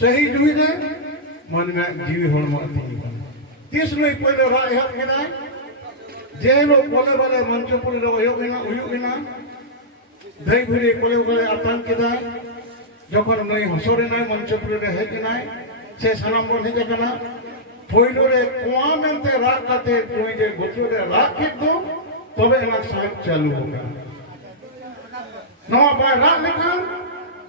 ਸਹੀ ਦੂਈ ਦੇ ਮਨ ਮੈਂ ਜੀਵੇ ਹੁਣ ਮਨ ਤੀ ਤਿਸ ਨੂੰ ਹੀ ਪਹਿਲੇ ਰਾਏ ਹੱਥ ਕਿਨਾ ਜੇ ਲੋ ਕੋਲੇ ਵਾਲੇ ਮੰਚਪੁਰ ਰੋ ਹੋਇਓ ਕਿਨਾ ਹੋਇਓ ਕਿਨਾ ਦੇ ਭਰੀ ਕੋਲੇ ਵਾਲੇ ਆਤੰਕ ਕਿਦਾ ਜਦੋਂ ਨਹੀਂ ਹਸੋਰੇ ਨਹੀਂ ਮੰਚਪੁਰ ਦੇ ਹੈ ਕਿਨਾ ਸੇ ਸਰਮ ਬੋਲੀ ਤੇ ਕਿਨਾ ਪਹਿਲੋ ਰੇ ਕੁਆ ਮੰਤੇ ਰਾਤ ਕਤੇ ਕੋਈ ਦੇ ਗੁੱਜੋ ਦੇ ਰਾਖਿਤ ਨੂੰ ਤਬੇ ਇਹਨਾਂ ਸਾਹਿਬ ਚਾਲੂ ਹੋ ਗਿਆ ਨਵਾਂ ਬਾਹਰ ਰਾਖ ਲਿਖਾਂ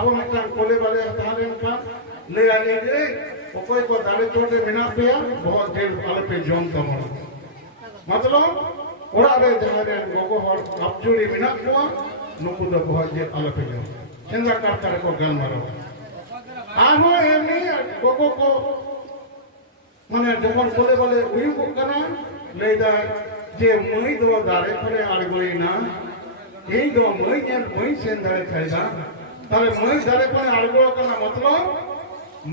አቦ ምክላን ኮሌ ባለ ያታለ ምክላን ለያኔ ግሬ ወቆይ ቆ ዳለ ቾርደ ምናፈያ ቦት ዴር ባለ ፔጆን ተሞር ማጥሎ ወራ አበ ደሃደ ጎጎ ሆር አብጁሪ ምናፈዋ ንኩ ደ ቦት ዴር ባለ ፔጆ እንዛ ካርካር ኮ ጋን ማሮ አሁ እኒ ጎጎ ቆ ማነ ደሞ ኮሌ ባለ ውይ ቆ ካና ለይዳ ጀ ሙይ ዶ ዳለ ኮሌ አልጎይና ᱮᱭ ᱫᱚ ᱢᱟᱹᱭ ᱧᱮᱞ ᱢᱟᱹᱭ ᱥᱮᱱ ᱫᱟᱲᱮ ᱠᱷᱟᱡ ᱫᱟ তাহলে মহিষ দারে কোন আড়বো কানা মতলব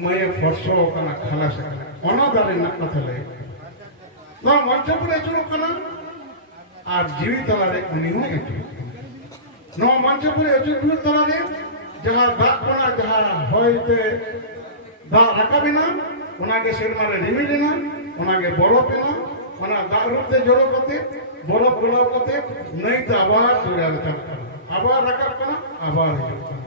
মেয়ে ফর্ষ কানা খালাস অন দারে না থাকলে তোমার মঞ্চ পরে এসব কানা আর জীবিত লারে উনি হয়ে গেছে নো মঞ্চ পরে এসব তলারে যাহার বাপ কোনা যাহার হইতে দা রাখাবি না ওনাকে সের মারে রিমিলি না ওনাকে বড় পেনা ওনা দা রূপতে জড়ো করতে বড় গোলাও করতে নেই তো আবার জোরে আবার রাখার কোনা আবার হয়ে যাবে